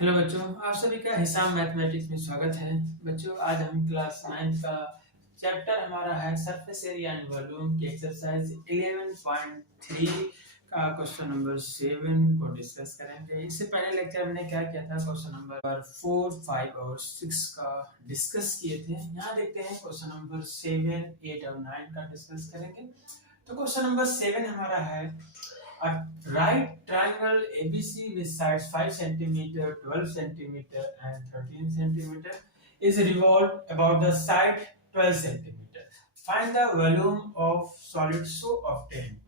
Hello बच्चों, आप सभी का हिसाब मैथमेटिक्स में स्वागत है। बच्चों, आज हम क्लास 9 का चैप्टर हमारा है सरफेस एरिया एंड वॉल्यूम की एक्सरसाइज 11.3 का क्वेश्चन नंबर 7 को डिस्कस करेंगे। इससे पहले लेक्चर में क्या किया था, क्वेश्चन नंबर 4, 5 और 6 का डिस्कस किए थे। यहाँ देखते हैं क्वेश्चन नंबर 7, 8 और 9 का डिस्कस करेंगे। तो क्वेश्चन नंबर 7 हमारा है a right triangle ABC with sides 5 centimeter, 12 centimeter and 13 centimeter is revolved about the side 12 centimeter. Find the volume of solid so obtained.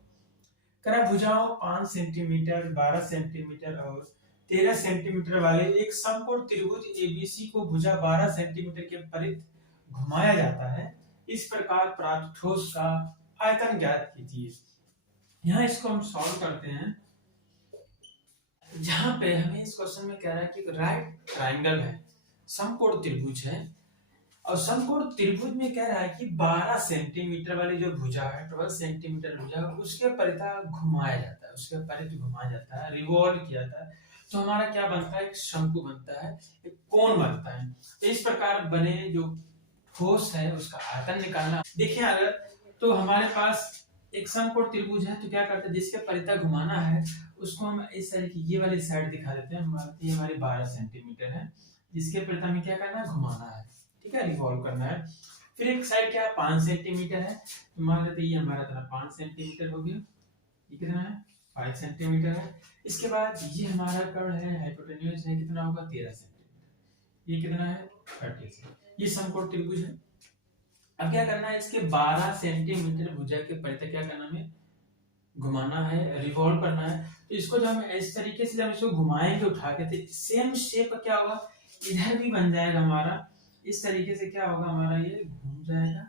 करा भुजाओं 5 सेंटीमीटर, 12 सेंटीमीटर और 13 सेंटीमीटर वाले एक समकोण त्रिभुज ABC को भुजा 12 सेंटीमीटर के परिध घुमाया जाता है। इस प्रकार प्राप्त ठोस का आयतन ज्ञात कीजिए। यहाँ इसको हम सॉल्व करते हैं, जहां पे हमें इस क्वेश्चन में कह रहा है कि राइट ट्रायंगल है, समकोण त्रिभुज है, और समकोण त्रिभुज में कह रहा है कि 12 सेंटीमीटर वाली जो भुजा है, 12 सेंटीमीटर भुजा, उसके परिध घुमाया जाता है, उसके परिध घुमाया जाता है, रिवॉल्व किया जाता है। तो हमारा क्या बनता है, एक शंकु बनता है, एक कोण बनता है। तो इस प्रकार बने जो ठोस है उसका आयतन निकालना। देखिए, अगर तो हमारे पास एक समकोण त्रिभुज है, तो क्या करते हैं, जिसके परिध घुमाना है उसको हम इस तरह की ये वाली साइड दिखा देते हैं। ये हमारी 12 सेंटीमीटर है, जिसके परिध में क्या करना है, घुमाना है, ठीक है, रिवॉल्व करना है। फिर एक साइड क्या है, 5 सेंटीमीटर है, तो मान लेते ये हमारा तरह 5 सेंटीमीटर हो गया। ये कितना है, 5 सेंटीमीटर है। इसके बाद ये हमारा कर्ण है, हाइपोटेन्यूज है, कितना होगा, 13 सेंटीमीटर। ये कितना है, 30। ये समकोण त्रिभुज है। अब क्या करना है, इसके 12 सेंटीमीटर भुजा के परिध क्या करना है, घुमाना है, रिवॉल्व करना है। तो इसको जब हम इस तरीके से जब इसको घुमाएंगे उठा के, तो सेम शेप क्या होगा, इधर भी बन जाएगा हमारा। इस तरीके से क्या होगा, हमारा ये घूम जाएगा।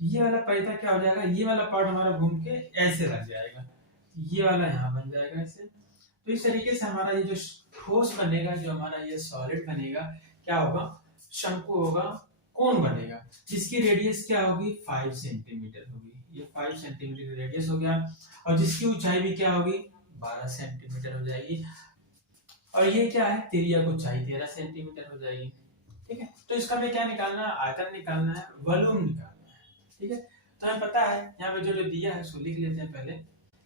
ये वाला परिध क्या हो जाएगा, ये वाला पार्ट हमारा घूम के ऐसे लग जाएगा, ये वाला यहाँ बन जाएगा ऐसे। तो इस तरीके से हमारा ये जो ठोस बनेगा, जो हमारा ये सॉलिड बनेगा, क्या होगा, शंकु होगा, कोण बनेगा, जिसकी रेडियस क्या होगी, 5 सेंटीमीटर होगी। ये 5 सेंटीमीटर रेडियस हो गया, और जिसकी ऊंचाई भी क्या होगी, 12 सेंटीमीटर हो जाएगी। और ये क्या है, त्रिज्या की ऊंचाई 13 सेंटीमीटर हो जाएगी। ठीक है, तो इसका भी क्या निकालना है, आयतन निकालना है, वॉल्यूम निकालना है। ठीक है, तो हमें पता है यहाँ पे जो दिया है उसको लिख लेते हैं पहले,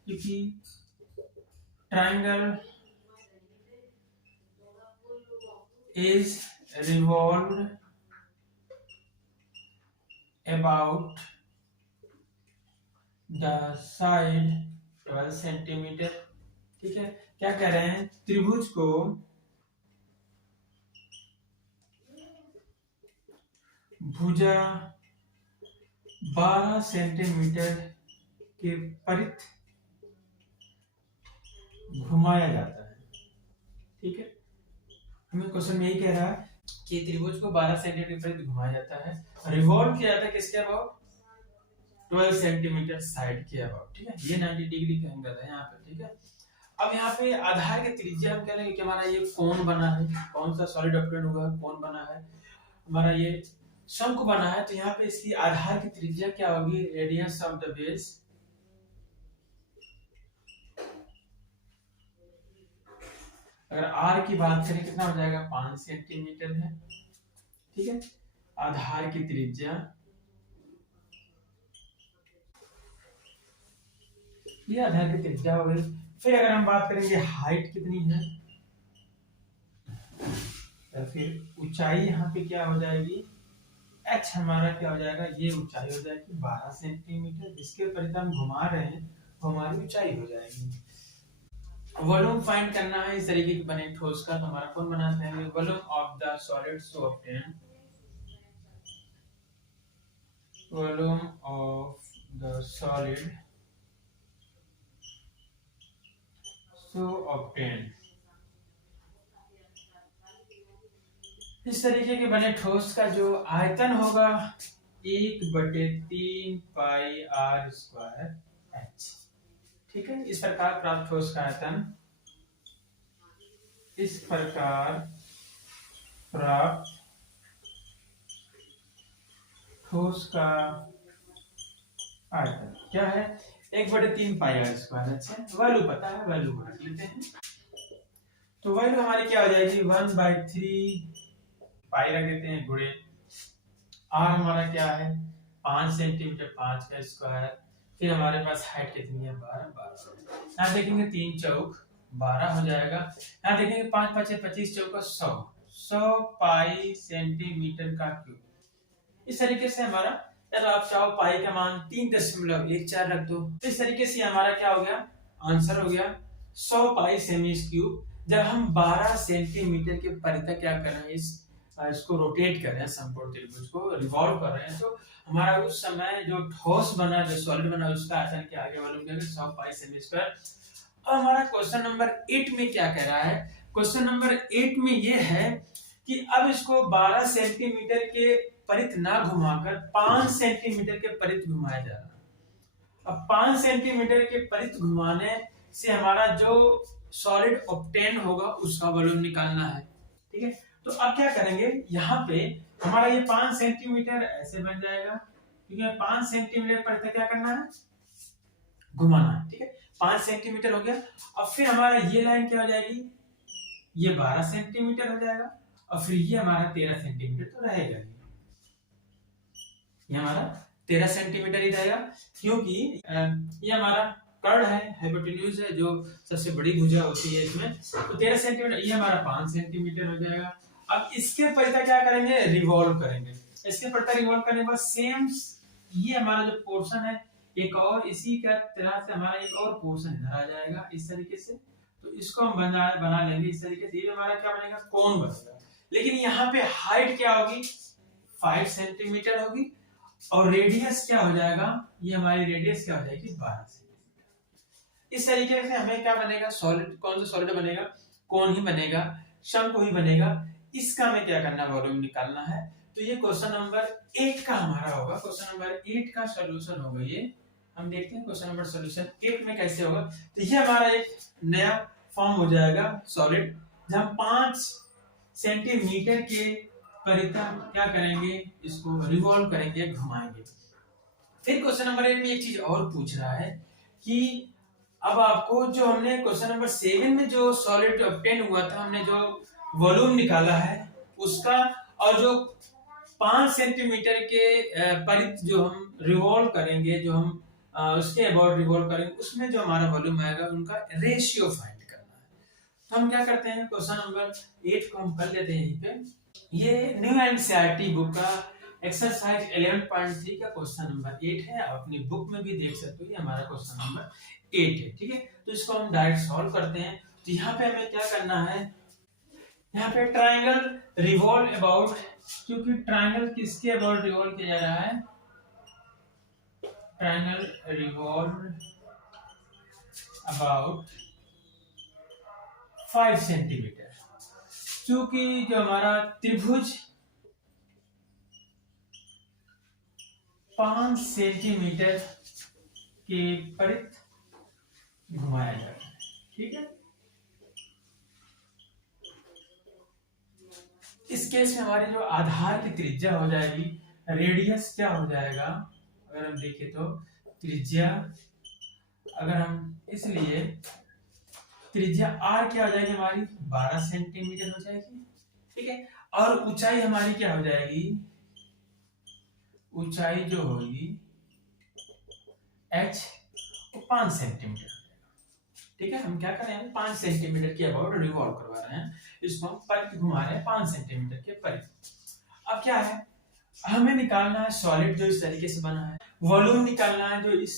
क्योंकि triangle is revolved about the side 12 centimetre. ठीक है, क्या कह रहे हैं, त्रिभुज को भुजा 12 सेंटीमीटर के परिध घुमाया जाता है। ठीक है, हमें क्वेश्चन में यही कह रहा है कि त्रिभुज को 12 सेंटीमीटर परिध घुमाया जाता है, रिवॉल्व किया जाता है किसके अबाउट, 12 सेंटीमीटर साइड के अबाउट। ठीक है, ये 90 डिग्री का एंगल है यहाँ पे। ठीक है, अब यहाँ पे आधार के त्रिज्या हम कह लेंगे कि हमारा ये कोण बना है, कौन सा सॉलिड ऑब्टेन हुआ, कोण बना है, हमारा ये शंकु बना है। तो यहाँ पे इसकी आधार की त्रिज्या क्या होगी, रेडियस ऑफ द बेस, अगर आर की बात करें कितना हो जाएगा, 5 सेंटीमीटर है। ठीक है, आधार की त्रिज्या, ये आधार की त्रिज्या हो गई। फिर अगर हम बात करेंगे हाइट कितनी है, तो फिर ऊंचाई यहाँ पे क्या हो जाएगी, h हमारा क्या हो जाएगा, ये ऊंचाई हो जाएगी 12 सेंटीमीटर, जिसके परिध हम घुमा रहे हैं वो हमारी ऊंचाई हो जाएगी। वॉल्यूम फाइंड करना है इस तरीके की बने ठोस का, तो हमारा कौन बनाते हैं, volume of the solid so obtain, volume of the solid so obtain. इस तरीके के बने ठोस का जो आयतन होगा 1/3 पाई आर स्क्वायर एच। ठीक है, इस प्रकार प्राप्त ठोस का आयतन, इस प्रकार प्राप्त ठोस का आयतन क्या है, 1/3 पाई आर स्क्वायर। अच्छा, वैल्यू पता है, वैल्यू को रख लेते हैं। तो वैल्यू हमारी क्या हो जाएगी 1/3 पाई रख देते हैं गुणे आर हमारा क्या है 5 सेंटीमीटर 5 का स्क्वायर। फिर हमारे पास हाइट कितनी है 12 यहाँ देखेंगे 3 चौक 12 हो जाएगा। यहाँ देखेंगे 5 5 25 चौका 100 पाई सेंटीमीटर का क्यूब। इस तरीके से हमारा जब आप चाहो पाई का मान 3.14 रख दो। तो इस तरीके से हमारा क्या हो गया आंसर हो गया 100 पाई सेमी क्यूब। जब हम 12 सेंटीमीटर के परितः क्या कर रहे हैं इसको रोटेट कर रहे हैं समकोण त्रिभुज को रिवॉल्व कर रहे हैं तो हमारा उस समय जो ठोस बना जो सॉलिड बना उसका आयतन के आगे वालों के 100 पाई सेमी स्क्वायर। अब हमारा क्वेश्चन नंबर 8 में क्या कह रहा है क्वेश्चन नंबर 8 में ये है कि अब इसको 12 सेंटीमीटर के परित ना घुमाकर 5 सेंटीमीटर के परित घुमाया जा रहा है। अब 5 सेंटीमीटर के परित घुमाने से हमारा जो सॉलिड ऑब्टेन होगा उसका वॉल्यूम निकालना है। ठीक है तो अब क्या करेंगे यहाँ पे हमारा ये 5 सेंटीमीटर ऐसे बन जाएगा क्योंकि 5 सेंटीमीटर पर क्या करना है घुमाना है। ठीक है 5 सेंटीमीटर हो गया। अब फिर हमारा ये लाइन क्या हो जाएगी ये 12 सेंटीमीटर हो जाएगा और फिर ये हमारा 13 सेंटीमीटर तो रहेगा ये हमारा 13 सेंटीमीटर ही रहेगा क्योंकि ये हमारा कर्ड है हाइपोटेन्यूज है जो सबसे बड़ी भुजा होती है इसमें। तो 13 सेंटीमीटर ये हमारा 5 सेंटीमीटर हो जाएगा। अब इसके परितः क्या करेंगे रिवॉल्व करेंगे। इसके परितः रिवॉल्व करने के बाद सेम ये हमारा जो पोर्शन है एक और इसी का तरह से हमारा एक और पोर्शन इधर आ जाएगा इस तरीके से। तो इसको हम बना लेंगे इस तरीके से। ये हमारा क्या बनेगा कोन बनेगा। लेकिन यहाँ पे हाइट क्या होगी 5 सेंटीमीटर होगी और रेडियस क्या हो जाएगा ये हमारी रेडियस क्या हो जाएगी 12 सेंटीमीटर। इस तरीके से हमें क्या बनेगा सॉलिड कौन सा सॉलिड बनेगा कोन ही बनेगा शंकु ही बनेगा। इसका हमें क्या करना है वॉल्यूम निकालना है। तो ये क्वेश्चन नंबर 8 का हमारा होगा। क्वेश्चन नंबर 8 का सॉल्यूशन होगा ये। हम देखते हैं क्वेश्चन नंबर सॉल्यूशन 8 में कैसे होगा। तो ये हमारा एक नया फॉर्म हो जाएगा सॉलिड जब हम 5 सेंटीमीटर के परितः क्या करेंगे इसको रिवॉल्व करेंगे घुमाएंगे। फिर क्वेश्चन नंबर 8 में एक चीज और पूछ रहा है कि अब आपको जो हमने क्वेश्चन नंबर 7 में जो सॉलिड ऑब्टेन हुआ था हमने जो वॉल्यूम निकाला है उसका और जो 5 सेंटीमीटर के परित जो हम रिवॉल्व करेंगे जो हम उसके अबाउट रिवॉल्व करेंगे उसमें जो हमारा वॉल्यूम आएगा उनका रेशियो फाइंड करना है। तो हम क्या करते हैं क्वेश्चन नंबर 8 को हम कर लेते हैं यहीं पे। ये न्यू एनसीईआरटी बुक का एक्सरसाइज 11.3 का क्वेश्चन नंबर 8 है। आप अपनी बुक में भी देख सकते हो ये हमारा क्वेश्चन नंबर 8 है। ठीक है तो इसको हम डायरेक्ट सॉल्व करते हैं। तो यहाँ पे हमें क्या करना है यहाँ पे ट्राइंगल रिवॉल्व अबाउट क्योंकि ट्राइंगल किसके अबाउट रिवॉल्व किया जा रहा है ट्राइंगल रिवॉल्व अबाउट 5 सेंटीमीटर क्योंकि जो हमारा त्रिभुज 5 सेंटीमीटर के परित घुमाया जाता है। ठीक है इस केस में हमारी जो आधार की त्रिज्या हो जाएगी रेडियस क्या हो जाएगा अगर हम देखें तो त्रिज्या अगर हम इसलिए त्रिज्या r क्या हो जाएगी हमारी 12 सेंटीमीटर हो जाएगी। ठीक है और ऊंचाई हमारी क्या हो जाएगी ऊंचाई जो होगी h 5 सेंटीमीटर। ठीक है हम क्या कर रहे हैं 5 सेंटीमीटर के अबाउट रिवॉल्व करवा रहे हैं इसको हम परित घुमा रहे हैं 5 सेंटीमीटर के परित। अब क्या है हमें निकालना है सॉलिड जो इस तरीके से बना है वॉल्यूम निकालना है जो इस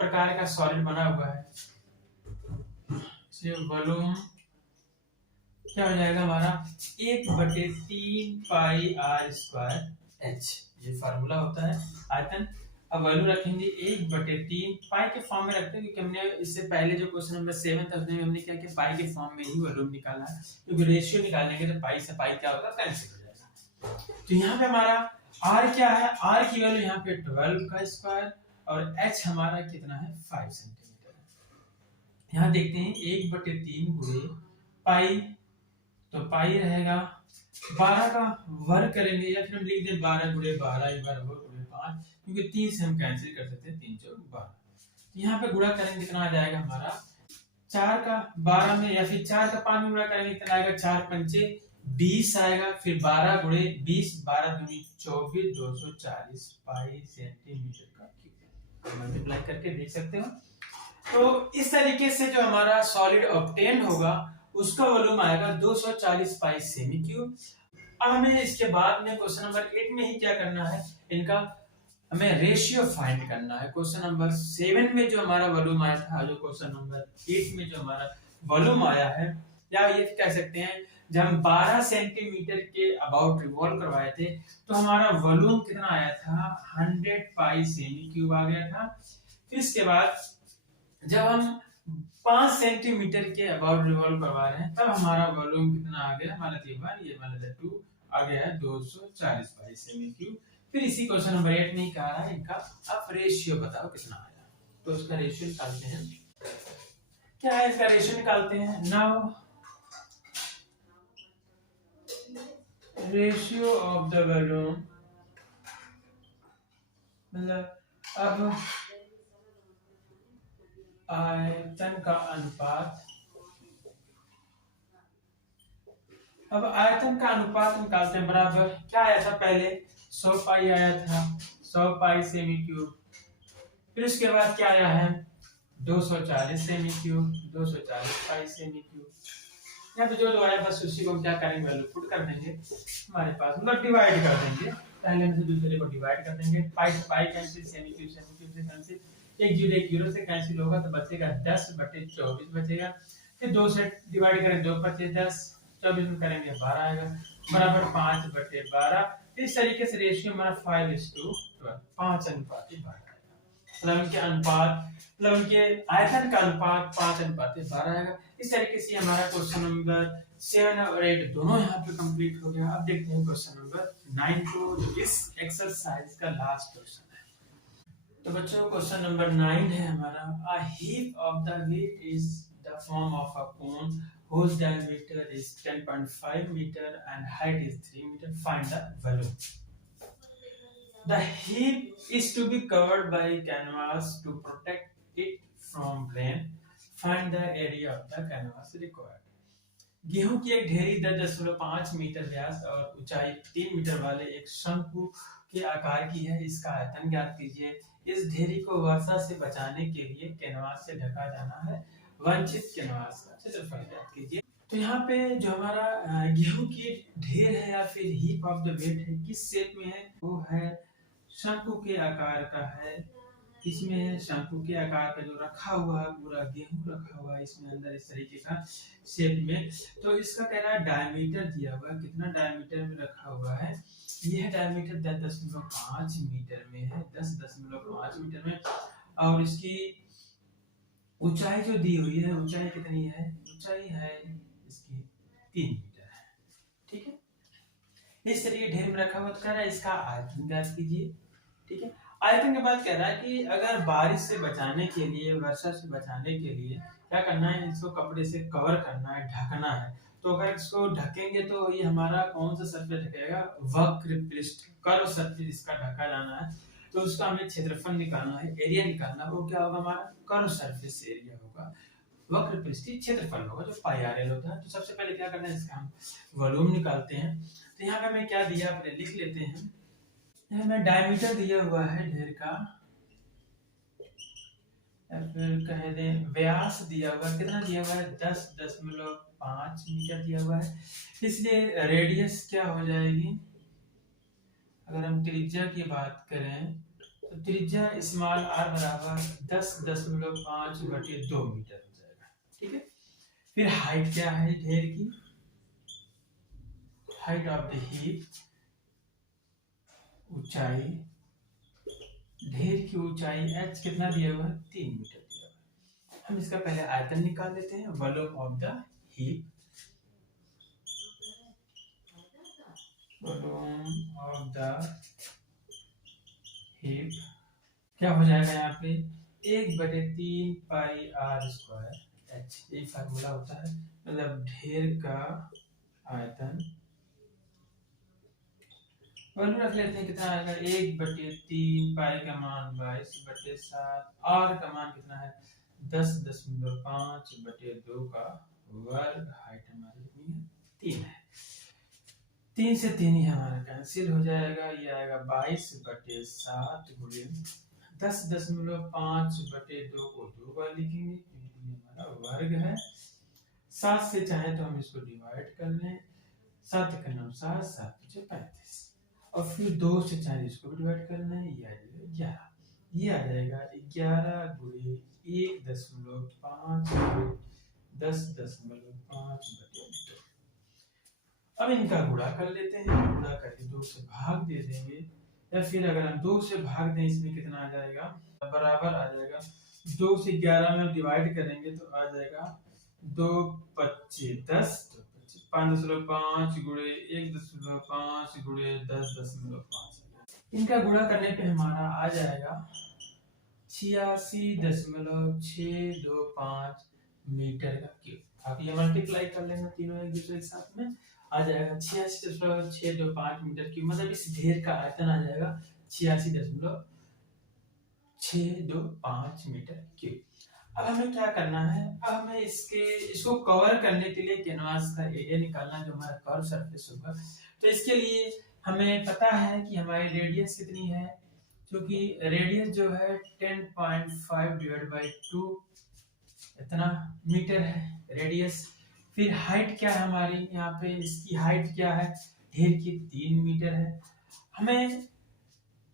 प्रकार का सॉलिड बना हुआ है। वॉल्यूम क्या हो जाएगा हमारा 1/3 पाई r स्क्वायर h ये फार्मूला होता है आयतन। अब वैल्यू रखेंगे 1/3 पाई के फॉर्म में रखते हैं क्योंकि हमने इससे पहले जो क्वेश्चन नंबर 7 था उसमें हमने क्या किया पाई के फॉर्म में ही वॉल्यूम निकाला है क्योंकि रेशियो निकालने के तो पाई से पाई क्या होगा कैंसिल हो जाएगा। तो यहाँ पे हमारा r क्या है r की वैल्यू यहाँ पे 12 का स्क्वायर और h हमारा कितना है 5 सेंटीमीटर। यहाँ देखते हैं 1/3 गुणे पाई तो पाई रहेगा 12 का वर्ग करेंगे या फिर हम लिख दें 12 गुणे 12 एक बार गुणे 5 क्योंकि 3 से हम कैंसिल कर सकते हैं 3 4 12। तो यहाँ पे गुणा करेंगे कितना आ जाएगा हमारा 4 का 12 में या फिर 4 का 5 में गुणा करेंगे कितना आएगा, 4 पंचे 20 आएगा, फिर 12 गुणे 20, 12 दूनी 24, 240 पाई सेंटीमीटर का क्यूब मल्टीप्लाई करके देख सकते हो। तो इस तरीके से जो हमारा सॉलिड ऑब्टेन होगा उसका वॉल्यूम आएगा 240 पाई सेमी क्यूब। अब हमें इसके बाद में क्वेश्चन नंबर 8 में ही क्या करना है, इनका हमें रेशियो फाइंड करना है। क्वेश्चन नंबर 7 में जो हमारा वॉल्यूम आया था, जो क्वेश्चन नंबर 8 में जो हमारा वॉल्यूम आया है, या ये कह सकते हैं जब हम 12 सेंटीमीटर के अबाउट रिवॉल्व करवाए थे तो हमारा वॉल्यूम कितना आया था, 100 पाई सेमी क्यूब आ गया था। फिर इसके बाद जब हम 5 सेंटीमीटर के अबाउट रिवॉल्व करवा रहे हैं तब हमारा वॉल्यूम कितना आ गया, हमारा ये वाला 2 आ गया है 240 पाई सेमी क्यूब। फिर इसी क्वेश्चन नंबर 8 में कहा है इनका आप रेशियो बताओ कितना आया, तो उसका रेशियो निकालते हैं। क्या है इसका रेशियो निकालते हैं। Now ratio of the volume, मतलब अब आयतन का अनुपात, अब आयतन का अनुपात निकालते हैं। बराबर क्या आया था, पहले 100 पाई आया था, 100 पाई सेमी क्यूब। फिर उसके बाद क्या आया है 240 सेमी क्यूब, 240 पाई सेमी क्यूब। यहाँ पे जो आया बस उसी को क्या करेंगे, वैल्यू पुट कर देंगे हमारे पास, मतलब डिवाइड कर देंगे, पहले में से दूसरे को डिवाइड कर देंगे। पाई से पाई कैंसिल, सेमी क्यूब से कैंसिल, एक जीरो से कैंसिल होगा तो बचेगा 10/24 बचेगा। फिर 2 से डिवाइड करें 2 बचे 10, 24 में करेंगे 12 आएगा, बराबर 5/12। इस तरीके से रेशियो हमारा 5:12, 5:12 आएगा। मतलब उनके अनुपात, मतलब उनके आयतन का अनुपात 5:12 आएगा। इस तरीके से हमारा क्वेश्चन नंबर 7 और 8 दोनों यहाँ पे कंप्लीट हो गया। अब देखते हैं क्वेश्चन नंबर 9 को, जो इस एक्सरसाइज का लास्ट क्वेश्चन है। तो बच्चों क्वेश्चन नंबर 9 है हमारा, a heap of the wheat is the form of a cone whose diameter is 10.5 meter and height is 3 meter. Find the volume. The heap is to be covered by canvas to protect it from rain. Find the area of the canvas required. गेहूं की एक ढेरी 10.5 metre व्यास और ऊंचाई 3 metre वाले एक शंकु के आकार की है, इसका आयतन ज्ञात कीजिए। इस ढेरी को वर्षा से बचाने के लिए कैनवास से ढका जाना है, वांछित कैनवास का क्षेत्रफल ज्ञात कीजिए। तो यहाँ पे जो हमारा गेहूं की ढेर है या फिर हीप ऑफ द वेट है, किस शेप में है, वो है शंकु के आकार का है। इसमें है शंकु के आकार का जो रखा हुआ है, पूरा गेहूं रखा हुआ है इसमें अंदर इस तरीके का शेप में। तो इसका कह रहा है डायमीटर दिया हुआ है, कितना डायमीटर में रखा हुआ है, यह डायमीटर 10.5 मीटर में है, 10.5 मीटर में। और इसकी ऊंचाई जो दी हुई है, ऊंचाई कितनी है, ऊंचाई है इसकी 3 मीटर है। ठीक है, इस तरीके ढेर में रखा हुआ। तो कह रहा है इसका आयतन ज्ञात कीजिए। ठीक है, आयतन के बाद कह रहा है कि अगर बारिश से बचाने के लिए, वर्षा से बचाने के लिए क्या करना है, इसको कपड़े से कवर करना है, ढकना है। तो अगर इसको ढकेंगे तो ये हमारा कौन सा सरफेस ढकेगा, वक्र पृष्ठ, कर्व सरफेस इसका ढका जाना है। तो उसका हमें क्षेत्रफल निकालना है, एरिया निकालना है। वो क्या होगा, हमारा कर्व सरफेस एरिया होगा, वक्र पृष्ठीय क्षेत्रफल होगा, जो पाई आर एल होता है। तो सबसे पहले क्या करना है, इसका हम वॉल्यूम निकालते हैं। तो यहाँ पे हमें क्या दिया, अपने लिख लेते हैं। यहाँ में डायमीटर दिया हुआ है ढेर का, फिर कह दें व्यास दिया हुआ है, कितना दिया हुआ है 10.5 मीटर दिया हुआ है। इसलिए रेडियस क्या हो जाएगी, अगर हम त्रिज्या की बात करें तो त्रिज्या स्मॉल आर बराबर 10.5/2 मीटर हो जाएगा। ठीक है, फिर हाइट क्या है ढेर की, हाइट ऑफ द हीप, ऊंचाई, ढेर की ऊंचाई h कितना दिया हुआ है, 3 मीटर दिया हुआ है। हम इसका पहले आयतन निकाल लेते हैं, volume of the heap, volume of the heap क्या हो जाएगा यहाँ पे 1/3 पाई आर स्क्वायर h, ये फार्मूला होता है। मतलब ढेर का आयतन, वैल्यू रख लेते हैं, कितना आएगा 1/3 पाई का मान 22/7, आर का मान कितना है 10.5/2 का वर्ग, हाइट हमारी कितनी है 3 है। 3 से 3 ही हमारा कैंसिल हो जाएगा, ये आएगा 22/7 गुणे 10.5/2 को 2 बार लिखेंगे क्योंकि ये हमारा वर्ग है। 7 से चाहे तो हम इसको डिवाइड कर लें, 7 का 9 7, 7 5 35, और फिर 2 से चाहे इसको भी डिवाइड कर लें, ये आ जाएगा 11, ये आ जाएगा 11 गुणे 1.5 गुणे 10.5/2। अब इनका गुणा कर लेते हैं, गुणा करके 2 से भाग दे देंगे, या फिर अगर हम 2 से भाग दें इसमें कितना आ जाएगा, बराबर आ जाएगा 2 से 11 में डिवाइड करेंगे तो आ जाएगा 2 25 10, 5.5 गुणे 1.5 गुणे 10.5। इनका गुणा करने पे हमारा आ जाएगा 86.625 मीटर का क्यूब। आप ये मल्टीप्लाई कर लेना तीनों एक दूसरे के साथ में, आ जाएगा 86.625 मीटर क्यूब, मतलब इस ढेर का आयतन आ जाएगा 86.625 मीटर क्यूब। अब हमें क्या करना है, अब हमें इसको कवर करने के लिए कैनवास का एरिया निकालना, जो हमारा कर्व सरफेस होगा। तो इसके लिए हमें पता है कि हमारी रेडियस कितनी है, क्योंकि रेडियस जो है 10.5/2 इतना मीटर है रेडियस। फिर हाइट क्या है हमारी, यहाँ पे इसकी हाइट क्या है, ढेर की 3 मीटर है। हमें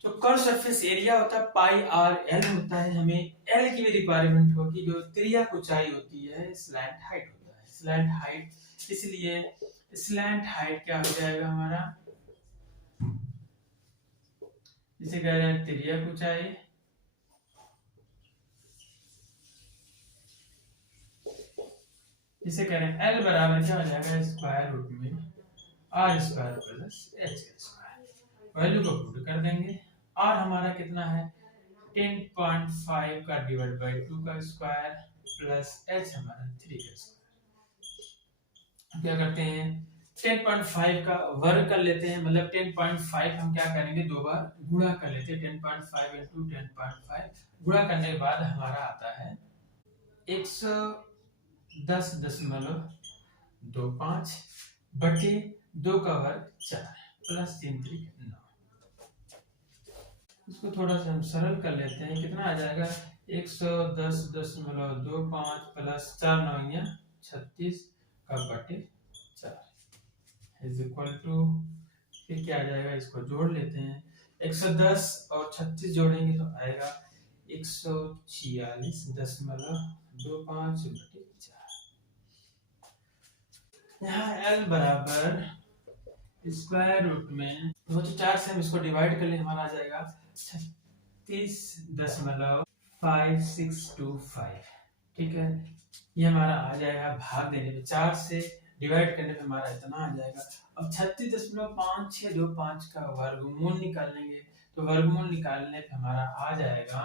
जो कर्व सरफेस एरिया होता है पाई आर एल होता है, हमें एल की भी रिक्वायरमेंट होगी, जो त्रिज्या ऊंचाई होती है स्लैंट हाइट होता है, स्लैंट हाइट। इसलिए स्लैंट हाइट क्या हो जाएगा हमारा, जिसे कह रहे हैं त्रिज्या ऊंचाई, जिसे कह रहे हैं एल बराबर क्या हो जाएगा स्क्वायर रूट में R square plus H square. Value को पुट कर देंगे, आर हमारा कितना है 10.5 का डिवाइड बाय 2 का स्क्वायर प्लस एच हमारा 3 का स्क्वायर। क्या करते हैं 10.5 का वर्ग कर लेते हैं, मतलब 10.5 हम क्या करेंगे 2 बार गुणा कर लेते हैं, 10.5 into 10.5 गुणा करने के बाद हमारा आता है 110.25 बटे 2 का वर्ग 4 प्लस 3 3 9। इसको थोड़ा सा हम सरल कर लेते हैं, कितना आ जाएगा 110.25 प्लस 4 9 36 का बटे 4 इज इक्वल टू, फिर क्या आ जाएगा, इसको जोड़ लेते हैं, 110 और 36 जोड़ेंगे तो आएगा 146.25 बटे 4। यहाँ L बराबर स्क्वायर रूट में 2 से हम इसको डिवाइड कर ले, हमारा आ जाएगा 36.5625। ठीक है, ये हमारा आ जाएगा, भाग देने पे 4 से डिवाइड करने पे हमारा इतना आ जाएगा। अब 36.5625 का वर्गमूल निकालेंगे, तो वर्गमूल निकालने पे हमारा आ जाएगा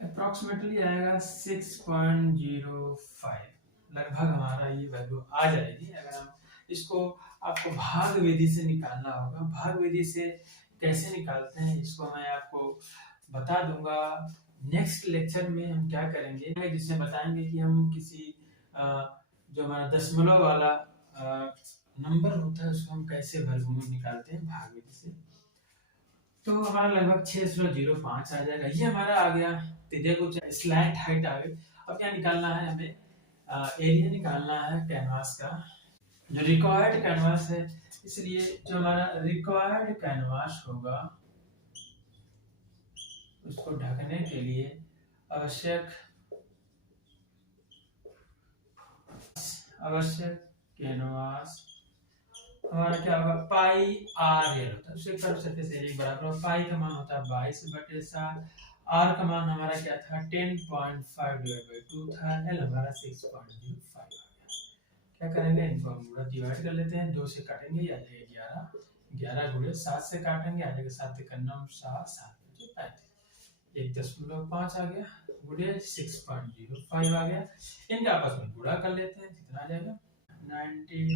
अप्रोक्सीमेटली आएगा 6.05, लगभग हमारा ये वैल्यू आ जाएगी। अगर हम इसको, आपको भाग विधि से निकालना होगा, भाग विधि से कैसे निकालते हैं इसको मैं आपको बता दूंगा नेक्स्ट लेक्चर में। हम क्या करेंगे, जिसमें बताएंगे कि हम किसी जो हमारा दशमलव वाला नंबर होता है उसको हम कैसे वर्गमूल निकालते हैं भाग विधि से। तो हमारा लगभग 6.05 आ जाएगा, ये हमारा आ गया। देखो स्लैंट हाइट आ गई। अब क्या निकालना है हमें, एरिया निकालना है कैनवास का, जो रिक्वायर्ड कैनवास है। इसलिए जो हमारा रिक्वायर्ड कैनवास होगा उसको ढकने के लिए आवश्यक कैनवास हमारा क्या होगा, पाई आर एल होता है, उसके कर्व सरफेस एरिया बराबर, पाई का मान होता है 22/7, आर का मान हमारा क्या था 10.5/2 था, एल हमारा 6.05। क्या करेंगे, इनको हम पूरा डिवाइड कर लेते हैं, 2 से काटेंगे आ जाएगा 11, 11 गुणे 7 से काटेंगे आ जाएगा 7 का 9 7 7 1.5 आ गया गुणे 6.05 आ गया। इनका आपस में गुणा कर लेते हैं, कितना आ जाएगा 90,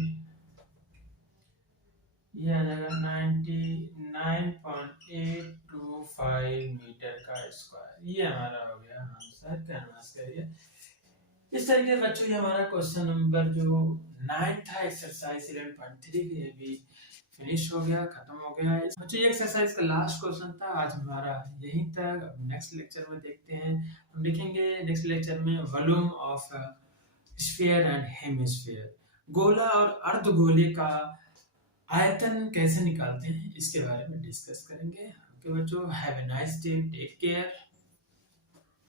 ये आ जाएगा 99.825 मीटर का स्क्वायर। ये हमारा हो गया आंसर कैनवास का एरिया। इस तरीके से बच्चों ये हमारा क्वेश्चन नंबर जो 9 था एक्सरसाइज 11.3 ये भी फिनिश हो गया, खत्म हो गया है बच्चों। ये एक्सरसाइज का लास्ट क्वेश्चन था आज हमारा यहीं तक। अब नेक्स्ट लेक्चर में देखते हैं, हम देखेंगे नेक्स्ट लेक्चर में volume of sphere and hemisphere, गोला और अर्धगोले का आयतन कैसे निकालते हैं इसके बारे में डिस्कस करेंगे। ओके बच्चों, have a nice day, take care.